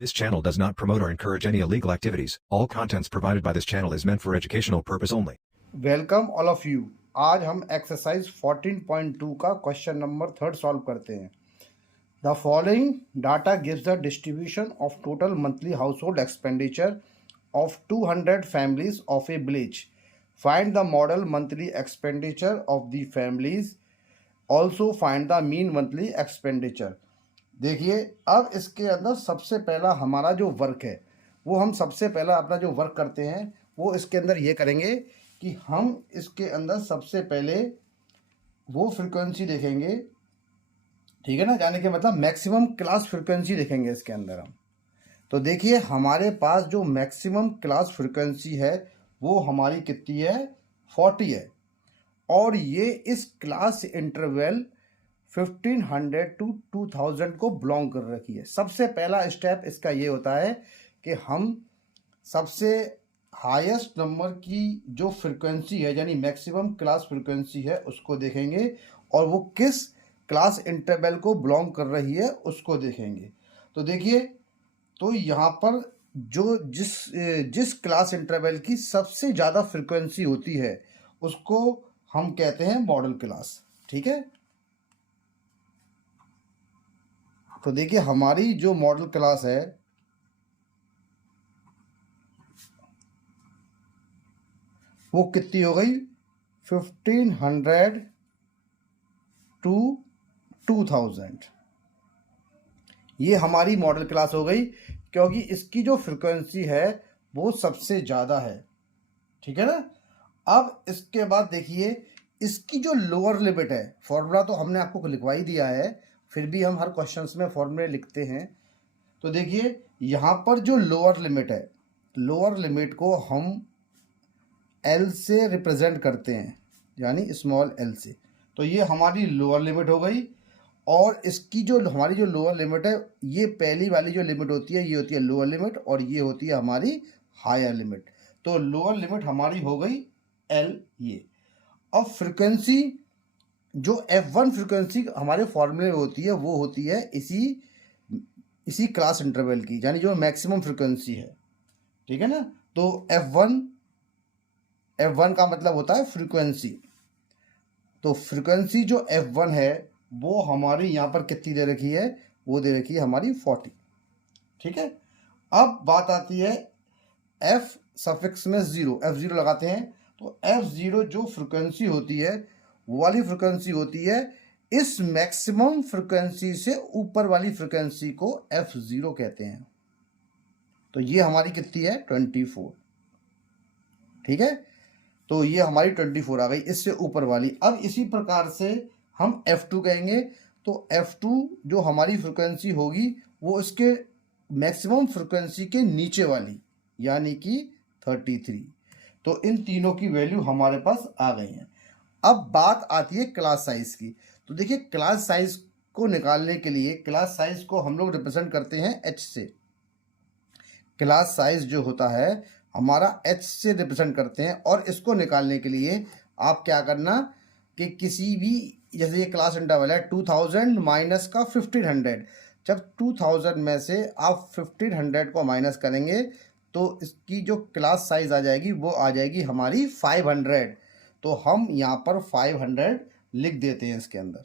This channel does not promote or encourage any illegal activities. All contents provided by this channel is meant for educational purpose only. Welcome all of you. आज हम exercise 14.2 का question number 3 solve करते हैं। The following data gives the distribution of total monthly house hold expenditure of 200 families of A village. Find the model monthly expenditure of the families. Also find the mean monthly expenditure. देखिए, अब इसके अंदर सबसे पहला हमारा जो work है वो हम सबसे पहला अपना जो वर्क करते हैं वो इसके अंदर ये करेंगे कि हम इसके अंदर सबसे पहले वो फ्रीक्वेंसी देखेंगे, ठीक है ना, यानी कि मतलब मैक्सिमम क्लास फ्रीक्वेंसी देखेंगे इसके अंदर हम। तो देखिए, हमारे पास जो मैक्सिमम क्लास फ्रीक्वेंसी है वो हमारी कितनी है, 40 है। और ये इस क्लास इंटरवल 1500 टू 2000 को बिलोंग कर रखी है। सबसे पहला स्टेप इसका ये होता है कि हम सबसे हाईएस्ट नंबर की जो फ्रीक्वेंसी है यानी मैक्सिमम क्लास फ्रीक्वेंसी है उसको देखेंगे और वो किस क्लास इंटरवल को बिलोंग कर रही है उसको देखेंगे। तो देखिए, तो यहाँ पर जो जिस क्लास इंटरवल की सबसे ज़्यादा फ्रीक्वेंसी होती है उसको हम कहते हैं मॉडल क्लास, ठीक है। तो देखिए, हमारी जो मॉडल क्लास है वो कितनी हो गई, 1500 टू 2000। ये हमारी मॉडल क्लास हो गई क्योंकि इसकी जो फ्रीक्वेंसी है वो सबसे ज़्यादा है, ठीक है ना। अब इसके बाद देखिए, इसकी जो लोअर लिमिट है, फॉर्मूला तो हमने आपको लिखवा ही दिया है, फिर भी हम हर क्वेश्चंस में फॉर्मूले लिखते हैं। तो देखिए, यहाँ पर जो लोअर लिमिट है, लोअर लिमिट को हम एल से रिप्रेजेंट करते हैं, यानी स्मॉल एल से। तो ये हमारी लोअर लिमिट हो गई। और इसकी जो हमारी जो लोअर लिमिट है, ये पहली वाली जो लिमिट होती है ये होती है लोअर लिमिट और ये होती है हमारी हायर लिमिट। तो लोअर लिमिट हमारी हो गई एल ये। अब फ्रीक्वेंसी जो F1 फ्रीक्वेंसी हमारे फॉर्मूले में होती है वो होती है इसी क्लास इंटरवल की, यानी जो मैक्सिमम फ्रीक्वेंसी है, ठीक है ना। तो F1 का मतलब होता है फ्रीक्वेंसी। तो फ्रीक्वेंसी जो F1 है वो हमारी यहाँ पर कितनी दे रखी है, वो दे रखी है हमारी 40, ठीक है। अब बात आती है F सफिक्स में F0 लगाते हैं। तो F0 जो फ्रीक्वेंसी होती है वो वाली फ्रीक्वेंसी होती है इस मैक्सिमम फ्रीक्वेंसी से ऊपर वाली फ्रीक्वेंसी को F0 कहते हैं। तो ये हमारी कितनी है, 24, ठीक है। तो ये हमारी 24 आ गई इससे ऊपर वाली। अब इसी प्रकार से हम F2 कहेंगे। तो F2 जो हमारी फ्रीक्वेंसी होगी वो इसके मैक्सिमम फ्रीक्वेंसी के नीचे वाली, यानी कि 33। तो इन तीनों की वैल्यू हमारे पास आ गई हैं। अब बात आती है क्लास साइज की। तो देखिए, क्लास साइज को निकालने के लिए क्लास साइज को हम लोग रिप्रेजेंट करते हैं H से। क्लास साइज जो होता है हमारा H से रिप्रेजेंट करते हैं। और इसको निकालने के लिए आप क्या करना कि किसी भी, जैसे ये क्लास इंटरवल है 2000 माइनस का 1500, जब 2000 में से आप 1500 को माइनस करेंगे तो इसकी जो क्लास साइज आ जाएगी वो आ जाएगी हमारी 500। तो हम यहाँ पर 500 लिख देते हैं इसके अंदर।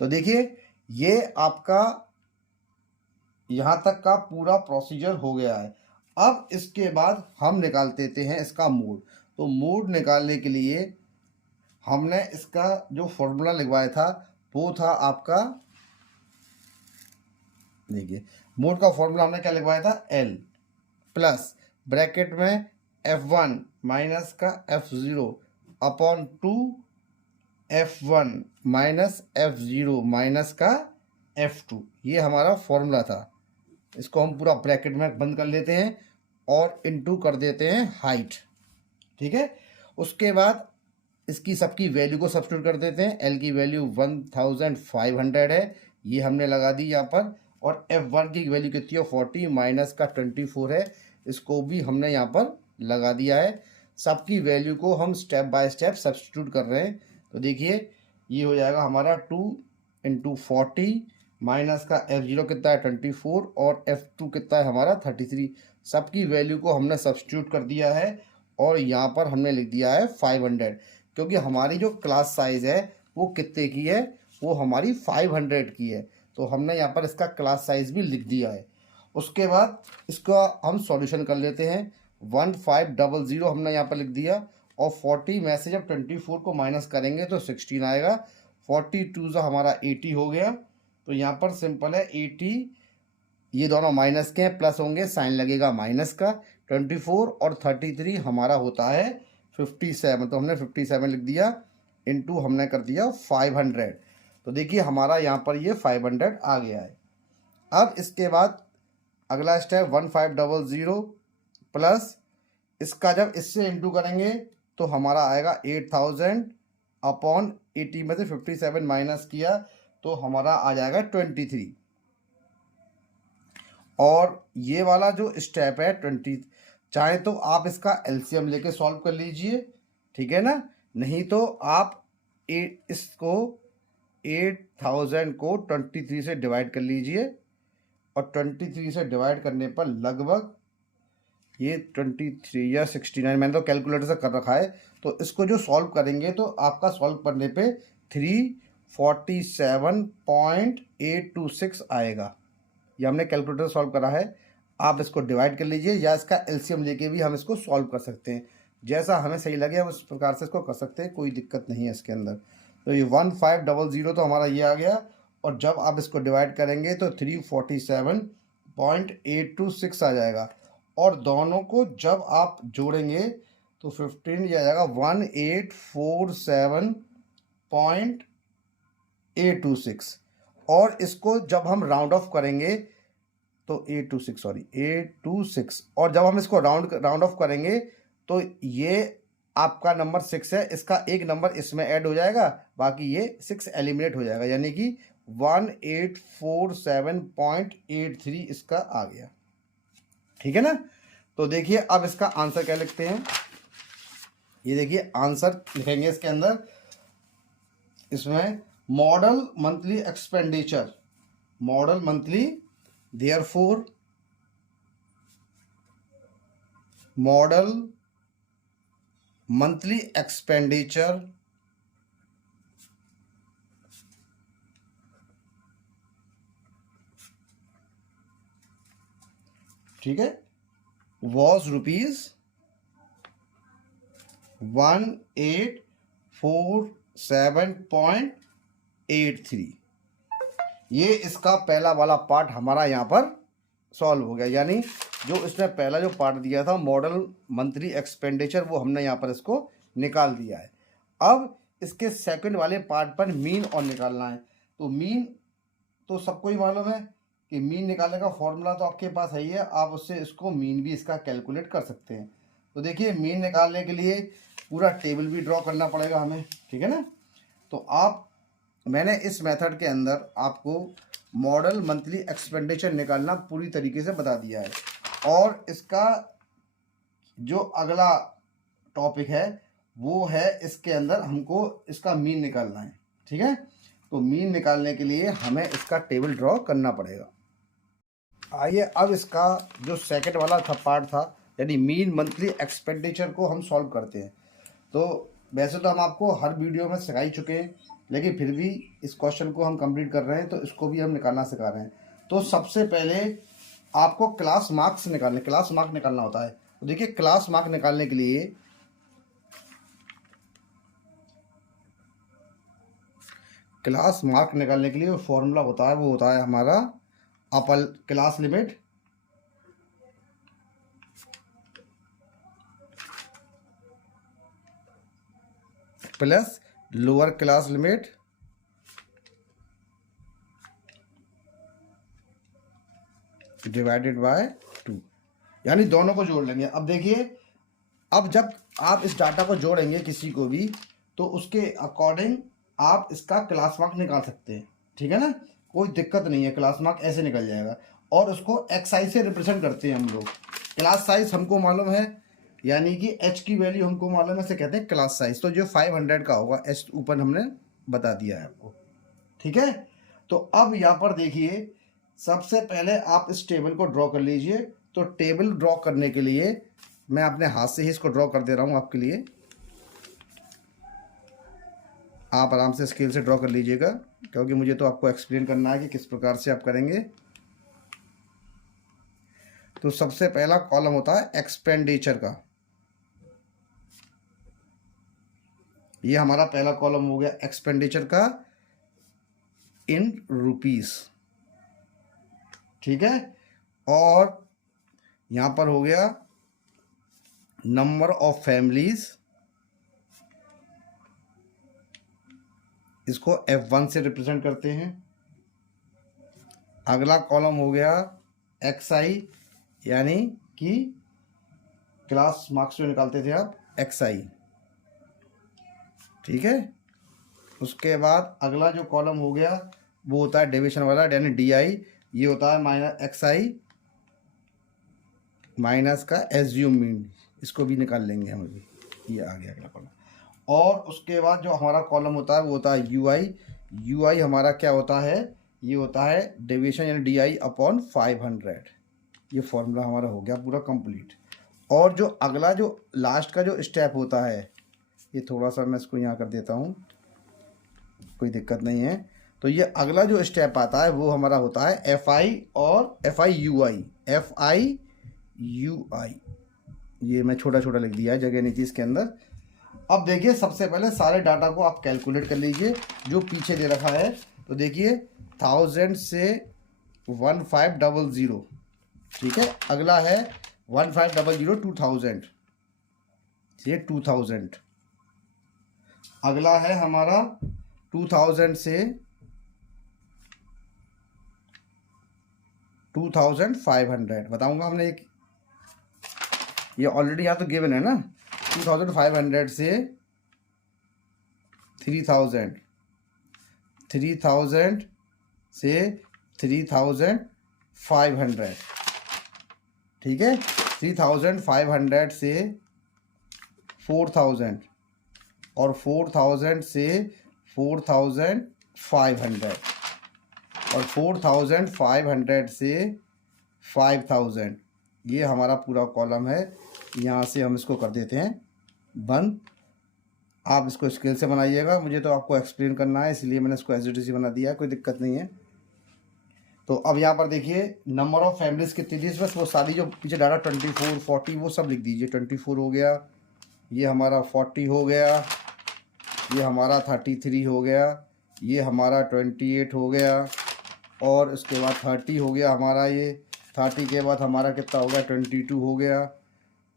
तो देखिए, ये आपका यहाँ तक का पूरा प्रोसीजर हो गया है। अब इसके बाद हम निकाल देते हैं इसका मोड। तो मोड निकालने के लिए हमने इसका जो फॉर्मूला लिखवाया था वो था आपका, देखिए मोड का फॉर्मूला हमने क्या लिखवाया था, L प्लस ब्रैकेट में F1 माइनस का F0 upon 2 F1 minus F0 minus का F2। ये हमारा फॉर्मूला था। इसको हम पूरा ब्रैकेट में बंद कर लेते हैं और इनटू कर देते हैं हाइट, ठीक है। उसके बाद इसकी सबकी वैल्यू को सब्स्टिट्यूट कर देते हैं। L की वैल्यू 1500 है, ये हमने लगा दी यहाँ पर। और F1 की वैल्यू कितनी है, 40 माइनस का 24 है, इसको भी हमने यहाँ पर लगा दिया है। सबकी वैल्यू को हम स्टेप बाय स्टेप सब्स्टिट्यूट कर रहे हैं। तो देखिए, ये हो जाएगा हमारा 2 × 40 माइनस का F0 कितना है 24 और F2 कितना है हमारा 33। सबकी वैल्यू को हमने सब्स्टिट्यूट कर दिया है और यहाँ पर हमने लिख दिया है 500, क्योंकि हमारी जो क्लास साइज़ है वो कितने की है, वो हमारी 500 की है। तो हमने यहाँ पर इसका क्लास साइज़ भी लिख दिया है। उसके बाद इसका हम सॉल्यूशन कर लेते हैं। 1500 हमने यहाँ पर लिख दिया और 40 में से जब 24 को माइनस करेंगे तो 16 आएगा। 42 जो हमारा 80 हो गया। तो यहाँ पर सिंपल है 80, ये दोनों माइनस के हैं, प्लस होंगे, साइन लगेगा माइनस का। 24 और 33 हमारा होता है 57, तो हमने 57 लिख दिया, इनटू हमने कर दिया 500। तो देखिए हमारा यहाँ पर ये 500 आ गया है। अब इसके बाद अगला स्टेप 1500 प्लस इसका जब इससे इंटू करेंगे तो हमारा आएगा 8000 अपॉन 80 में से 57 माइनस किया तो हमारा आ जाएगा 23। और ये वाला जो स्टेप है 20, चाहे तो आप इसका एलसीएम लेके सॉल्व कर लीजिए, ठीक है ना, नहीं तो आप इसको 8000 को 23 से डिवाइड कर लीजिए और 23 से डिवाइड करने पर लगभग ये 23 या 69, मैंने तो कैलकुलेटर से कर रखा है, तो इसको जो सॉल्व करेंगे तो आपका सॉल्व करने पे 347.826 आएगा। ये हमने कैलकुलेटर सॉल्व करा है, आप इसको डिवाइड कर लीजिए या इसका एलसीएम लेके भी हम इसको सॉल्व कर सकते हैं, जैसा हमें सही लगे हम उस प्रकार से इसको कर सकते हैं, कोई दिक्कत नहीं है इसके अंदर। तो ये 1500 तो हमारा ये आ गया और जब आप इसको डिवाइड करेंगे तो 347.826 आ जाएगा और दोनों को जब आप जोड़ेंगे तो 15 ये आ जाएगा 1847.826 और इसको जब हम राउंड ऑफ करेंगे तो 826 और जब हम इसको राउंड ऑफ करेंगे तो ये आपका नंबर 6 है, इसका एक नंबर इसमें ऐड हो जाएगा, बाकी ये 6 एलिमिनेट हो जाएगा, यानी कि 1847.83 इसका आ गया, ठीक है ना। तो देखिए अब इसका आंसर क्या लिखते हैं, ये देखिए आंसर लिखेंगे इसके अंदर, इसमें model monthly expenditure, model monthly, therefore model monthly expenditure ठीक है वॉज ₹1847.83। ये इसका पहला वाला पार्ट हमारा यहाँ पर सॉल्व हो गया, यानी जो इसने पहला जो पार्ट दिया था मॉडल मंथली एक्सपेंडिचर वो हमने यहाँ पर इसको निकाल दिया है। अब इसके सेकंड वाले पार्ट पर मीन और निकालना है। तो मीन तो सबको ही मालूम है कि मीन निकालने का फॉर्मूला तो आपके पास है ही है, आप उससे इसको मीन भी इसका कैलकुलेट कर सकते हैं। तो देखिए मीन निकालने के लिए पूरा टेबल भी ड्रॉ करना पड़ेगा हमें, ठीक है ना। तो मैंने इस मेथड के अंदर आपको मॉडल मंथली एक्सपेंडिचर निकालना पूरी तरीके से बता दिया है और इसका जो अगला टॉपिक है वो है इसके अंदर हमको इसका मीन निकालना है, ठीक है। तो मीन निकालने के लिए हमें इसका टेबल ड्रॉ करना पड़ेगा। आइए अब इसका जो सेकंड वाला था पार्ट था यानी मीन मंथली एक्सपेंडिचर को हम सॉल्व करते हैं। तो वैसे तो हम आपको हर वीडियो में सिखा ही चुके हैं, लेकिन फिर भी इस क्वेश्चन को हम कंप्लीट कर रहे हैं तो इसको भी हम निकालना सिखा रहे हैं। तो सबसे पहले आपको क्लास मार्क्स क्लास मार्क निकालना होता है। तो देखिए क्लास मार्क निकालने के लिए जो फॉर्मूला होता है वो होता है हमारा upper class limit plus lower class limit divided by 2, यानी दोनों को जोड़ लेंगे। अब देखिए अब जब आप इस डाटा को जोड़ेंगे किसी को भी तो उसके अकॉर्डिंग आप इसका क्लास मार्क निकाल सकते हैं, ठीक है ना, कोई दिक्कत नहीं है, क्लास मार्क ऐसे निकल जाएगा। और उसको एक्स से रिप्रेजेंट करते हैं हम लोग। क्लास साइज हमको मालूम है, यानी कि एच की वैल्यू हमको मालूम है, इसे कहते हैं क्लास साइज। तो जो 500 का होगा एच ऊपर हमने बता दिया है आपको, ठीक है। तो अब यहाँ पर देखिए, सबसे पहले आप इस टेबल को ड्रॉ कर लीजिए। तो टेबल ड्रॉ करने के लिए मैं अपने हाथ से ही इसको ड्रॉ कर दे रहा हूँ आपके लिए। आप आराम से स्केल से ड्रॉ कर लीजिएगा, क्योंकि मुझे तो आपको एक्सप्लेन करना है कि किस प्रकार से आप करेंगे। तो सबसे पहला कॉलम होता है एक्सपेंडिचर का। ये हमारा पहला कॉलम हो गया एक्सपेंडिचर का इन रुपीस, ठीक है। और यहाँ पर हो गया नंबर ऑफ फैमिलीज, इसको F1 से रिप्रेजेंट करते हैं। अगला कॉलम हो गया XI, यानी कि क्लास मार्क्स जो निकालते थे आप, XI, ठीक है। उसके बाद अगला जो कॉलम हो गया वो होता है डिविजन वाला, यानी DI। ये होता है माइनस XI माइनस का एज्यूम मीन, इसको भी निकाल लेंगे हम अभी। ये आ गया अगला कॉलम। और उसके बाद जो हमारा कॉलम होता है वो होता है UI हमारा क्या होता है, ये होता है डेविएशन यानी DI अपॉन 500। ये फॉर्मूला हमारा हो गया पूरा कंप्लीट। और जो अगला जो लास्ट का जो स्टेप होता है, ये थोड़ा सा मैं इसको यहाँ कर देता हूँ, कोई दिक्कत नहीं है। तो ये अगला जो स्टेप आता है वो हमारा होता है FI और FIUI। ये मैं छोटा छोटा लिख दिया है, जगह नहीं थी इसके अंदर। अब देखिए, सबसे पहले सारे डाटा को आप कैलकुलेट कर लीजिए जो पीछे दे रखा है। तो देखिए 1000 से 1500, ठीक है। अगला है 1500 2000, ये 2000। अगला है हमारा 2000 से 2500, बताऊंगा हमने एक, ये ऑलरेडी यहाँ तो गिवन है ना। 2500 से 3000, 3000 से 3500, ठीक है। 3500 से 4000 और 4000 से 4500 और 4500 से 5000। ये हमारा पूरा कॉलम है। यहाँ से हम इसको कर देते हैं बंद। आप इसको स्केल से बनाइएगा, मुझे तो आपको एक्सप्लेन करना है इसलिए मैंने इसको एज इट इज बना दिया है, कोई दिक्कत नहीं है। तो अब यहाँ पर देखिए नंबर ऑफ फैमिलीज कितनी थी, बस वो सारी जो पीछे डाटा 24 40 वो सब लिख दीजिए। 24 हो गया, ये हमारा 40 हो गया, ये हमारा 33 हो गया, ये हमारा 28 हो गया, और इसके बाद 30 हो गया हमारा। ये 30 के बाद हमारा कितना हो गया, 22 हो गया।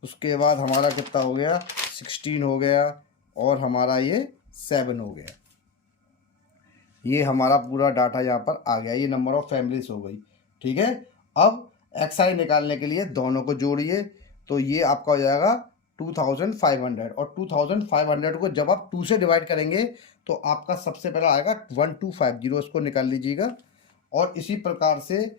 उसके बाद हमारा कितना हो गया, 16 हो गया, और हमारा ये 7 हो गया। ये हमारा पूरा डाटा यहाँ पर आ गया। ये नंबर ऑफ फैमिलीज हो गई, ठीक है। अब XI निकालने के लिए दोनों को जोड़िए, तो ये आपका हो जाएगा 2500। और 2500 को जब आप 2 से डिवाइड करेंगे तो आपका सबसे पहला आएगा 1250, इसको निकाल लीजिएगा। और इसी प्रकार से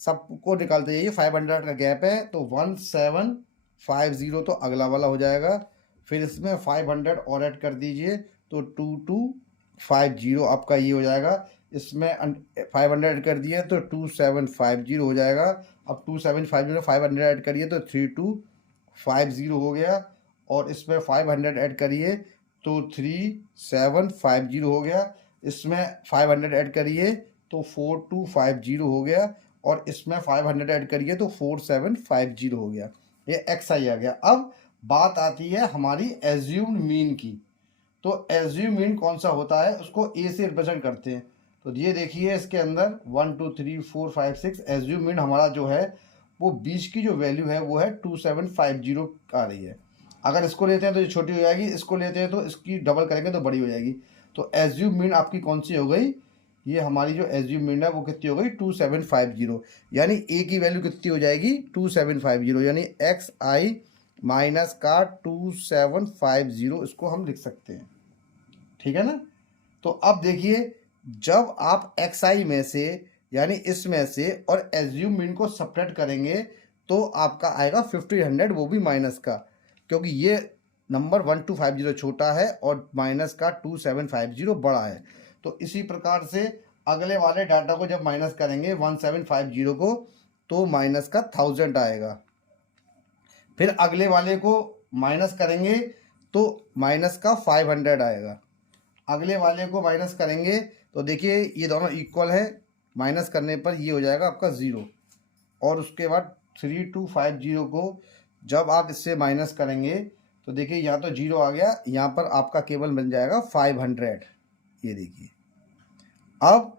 सबको निकालते जाइए। 500 का गैप है तो 1750 तो अगला वाला हो जाएगा। फिर इसमें 500 और ऐड कर दीजिए तो 2250 आपका ये हो जाएगा। इसमें 500 ऐड कर दिए तो 2750 हो जाएगा। अब 2750 में 500 ऐड करिए तो 3250 हो गया, और इसमें 500 ऐड करिए तो 3750 हो गया। इसमें 500 ऐड करिए तो 4250 हो गया, और इसमें 500 ऐड करिए तो 4750 हो गया। ये XI आ गया। अब बात आती है हमारी एज्यूम्ड मीन की। तो एज्यूम मीन कौन सा होता है, उसको A से रिप्रेजेंट करते हैं। तो ये देखिए इसके अंदर 1 2 3 4 5 6 एज्यूम मीन हमारा जो है वो 20 की जो वैल्यू है वो है 2750 आ रही है। अगर इसको लेते हैं तो ये छोटी हो जाएगी, इसको लेते हैं तो इसकी डबल करेंगे तो बड़ी हो जाएगी। तो एज्यूम मीन आपकी कौन सी हो गई, ये हमारी जो एज्यूम मीन है वो कितनी हो गई 2750। यानी A की वैल्यू कितनी हो जाएगी 2750, यानी XI माइनस का 2750 इसको हम लिख सकते हैं, ठीक है ना। तो अब देखिए जब आप XI में से यानी इसमें से और एज्यूम मीन को सब्ट्रैक्ट करेंगे तो आपका आएगा 1500, वो भी माइनस का, क्योंकि ये नंबर 1250 छोटा है और माइनस का 2750 बड़ा है। तो इसी प्रकार से अगले वाले डाटा को जब माइनस करेंगे 1750 को तो माइनस का 1000 आएगा। फिर अगले वाले को माइनस करेंगे तो माइनस का 500 आएगा। अगले वाले को माइनस करेंगे तो देखिए ये दोनों इक्वल है, माइनस करने पर ये हो जाएगा आपका 0। और उसके बाद 3250 को जब आप इससे माइनस करेंगे तो देखिए यहाँ तो 0 आ गया, यहाँ पर आपका केवल बन जाएगा 500। ये देखिए अब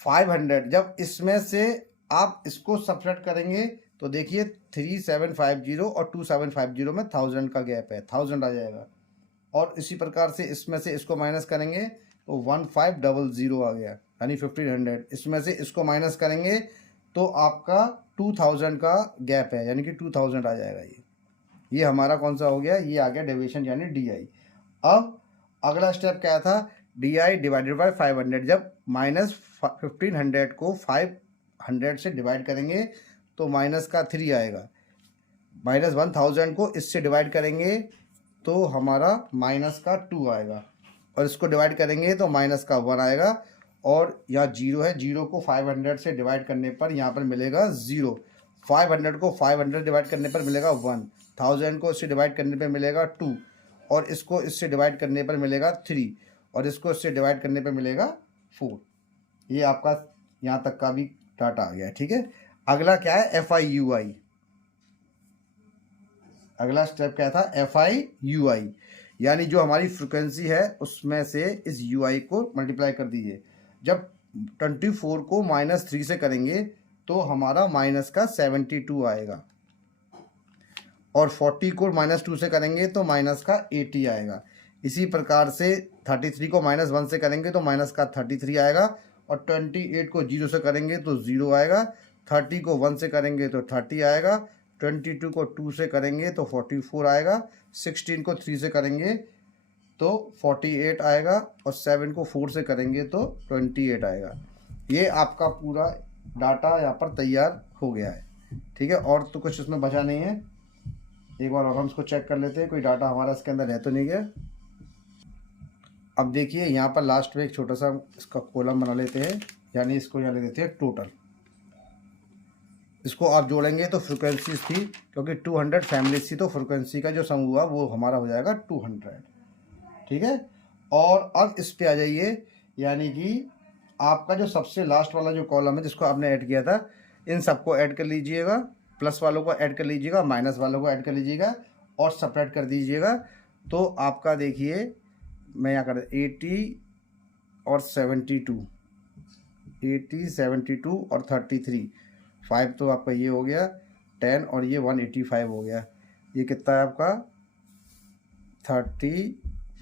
500 जब इसमें से आप इसको सब्ट्रैक्ट करेंगे तो देखिए 3750 और 2750 में 1000 का गैप है, 1000 आ जाएगा। और इसी प्रकार से इसमें से इसको माइनस करेंगे तो 1500 आ गया, यानी 1500। इसमें से इसको माइनस करेंगे तो आपका 2000 का गैप है, यानी कि 2000 आ जाएगा। ये हमारा कौन सा हो गया, ये आ गया डेविएशन यानी DI। अब अगला स्टेप क्या था, DI डिवाइडेड बाय 500। जब माइनस 1500 को 500 से डिवाइड करेंगे तो माइनस का 3 आएगा। माइनस 1000 को इससे डिवाइड करेंगे तो हमारा माइनस का 2 आएगा। और इसको डिवाइड करेंगे तो माइनस का 1 आएगा। और यहाँ 0 है, 0 को 500 से डिवाइड करने पर यहाँ पर मिलेगा 0। 500 को 500 डिवाइड करने पर मिलेगा 1। 1000 को इससे डिवाइड करने पर मिलेगा 2। और इसको इससे डिवाइड करने पर मिलेगा 3। और इसको इससे डिवाइड करने पर मिलेगा 4। ये आपका यहाँ तक का भी डाटा आ गया है, ठीक है। अगला क्या है, FIUI। अगला स्टेप क्या था, FIUI, यानी जो हमारी फ्रिक्वेंसी है उसमें से इस UI को मल्टीप्लाई कर दीजिए। जब 24 को -3 से करेंगे तो हमारा माइनस का 72 आएगा। और 40 को -2 से करेंगे तो माइनस का 80 आएगा। इसी प्रकार से 33 को -1 से करेंगे तो माइनस का 33 आएगा। और 28 को 0 से करेंगे तो 0 आएगा। 30 को 1 से करेंगे तो 30 आएगा। 22 को 2 से करेंगे तो 44 आएगा। 16 को 3 से करेंगे तो 48 आएगा। और 7 को 4 से करेंगे तो 28 आएगा। ये आपका पूरा डाटा यहाँ पर तैयार हो गया है, ठीक है। और तो कुछ इसमें बचा नहीं है। एक बार और हम इसको चेक कर लेते हैं, कोई डाटा हमारा इसके अंदर रह तो नहीं गया। अब देखिए यहाँ पर लास्ट में एक छोटा सा इसका कॉलम बना लेते हैं, यानी इसको यहाँ ले देते हैं टोटल। इसको आप जोड़ेंगे तो फ्रिक्वेंसीज थी, क्योंकि 200 फैमिलीज थी तो फ्रिक्वेंसी का जो सम हुआ वो हमारा हो जाएगा 200, ठीक है। और अब इस पे आ जाइए, यानी कि आपका जो सबसे लास्ट वाला जो कॉलम है जिसको आपने ऐड किया था, इन सबको ऐड कर लीजिएगा। प्लस वालों को ऐड कर लीजिएगा, माइनस वालों को ऐड कर लीजिएगा और सेपरेट कर दीजिएगा। तो आपका देखिए मैं यहाँ कर 80 और 72, 80, 72 और 33, 5 तो आपका ये हो गया 10 और ये 185 हो गया। ये कितना है आपका 30,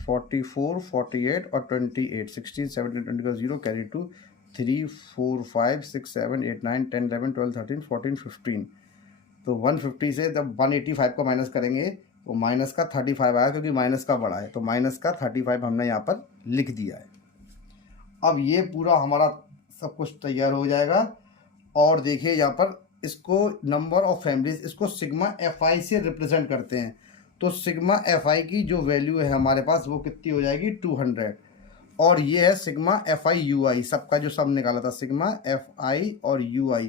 44, 48 और 28, 16, 17, 20 का 0 कैरी टू 3, 4, 5, 6, 7, 8, 9, 10, 11, 12, 13, 14, 15। तो 150 से जब 185 को माइनस करेंगे तो माइनस का 35 आया, क्योंकि माइनस का बड़ा है तो माइनस का 35 हमने यहाँ पर लिख दिया है। अब ये पूरा हमारा सब कुछ तैयार हो जाएगा। और देखिए यहाँ पर इसको नंबर ऑफ फैमिलीज, इसको सिग्मा FI से रिप्रेजेंट करते हैं। तो सिग्मा FI की जो वैल्यू है हमारे पास वो कितनी हो जाएगी 200। और ये है सिग्मा FIUI, सबका जो सब निकाला था सिग्मा FI और UI,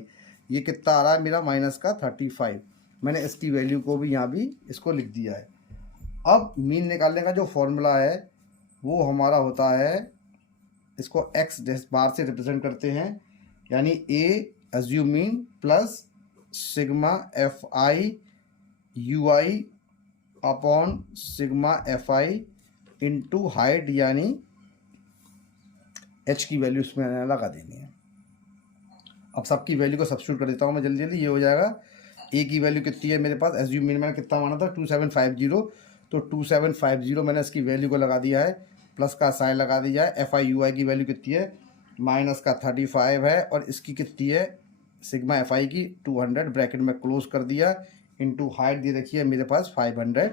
ये कितना आ रहा है मेरा माइनस का 35। मैंने इसकी वैल्यू को भी यहाँ भी इसको लिख दिया है। अब मीन निकालने का जो फॉर्मूला है वो हमारा होता है, इसको x बार से रिप्रेजेंट करते हैं, यानी A assume mean plus sigma FIUI upon sigma FI into height, यानी h की वैल्यू इसमें लगा देनी है। अब सबकी वैल्यू को सब्स्टिट्यूट कर देता हूँ मैं जल्दी जल्दी। ये हो जाएगा A की वैल्यू कितनी है मेरे पास, एज्यूम मीन मैंने कितना माना था 2750, तो 2750 मैंने इसकी वैल्यू को लगा दिया है, प्लस का साइन लगा दिया है। FIUI की वैल्यू कितनी है, माइनस का 35 है। और इसकी कितनी है सिग्मा FI की 200, ब्रैकेट में क्लोज कर दिया, इनटू हाइट दे रखी है मेरे पास 500।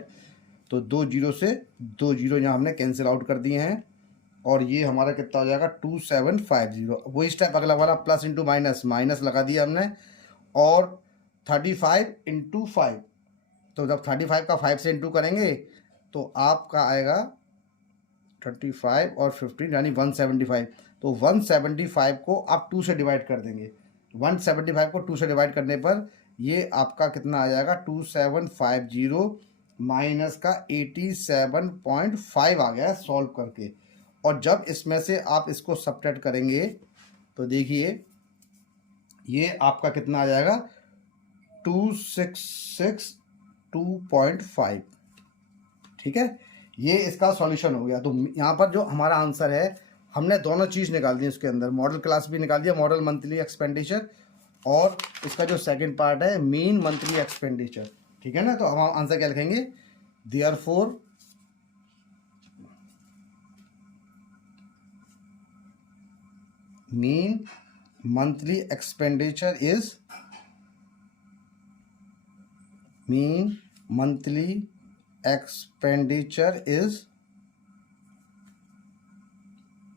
तो 2 जीरो से 2 जीरो यहाँ हमने कैंसिल आउट कर दिए हैं। और ये हमारा कितना हो जाएगा 2750। वही स्टेप अगला वाला, प्लस इंटू माइनस, माइनस लगा दिया हमने। और 35 इंटू 5, तो जब 35 का 5 से इंटू करेंगे तो आपका आएगा 35 और 15 यानी 175। तो 175 को आप 2 से डिवाइड कर देंगे। 175 को 2 से डिवाइड करने पर ये आपका कितना आ जाएगा, 2750 माइनस का 87.5 आ गया सॉल्व करके। और जब इसमें से आप इसको सब्ट्रैक्ट करेंगे तो देखिए ये आपका कितना आ जाएगा, 2662.5। ठीक है, ये इसका सॉल्यूशन हो गया। तो यहाँ पर जो हमारा आंसर है, हमने दोनों चीज़ निकाल दी उसके अंदर, मॉडल क्लास भी निकाल दिया, मॉडल मंथली एक्सपेंडिचर, और इसका जो सेकंड पार्ट है मीन मंथली एक्सपेंडिचर। ठीक है ना, तो हम आंसर क्या लिखेंगे, therefore mean monthly expenditure is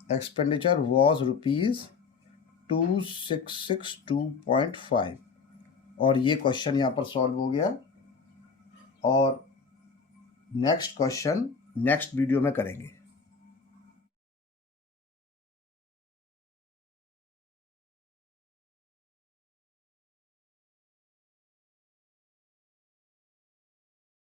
expenditure was rupees 2662.5। और ये क्वेश्चन यहाँ पर सॉल्व हो गया। और नेक्स्ट क्वेश्चन नेक्स्ट वीडियो में करेंगे।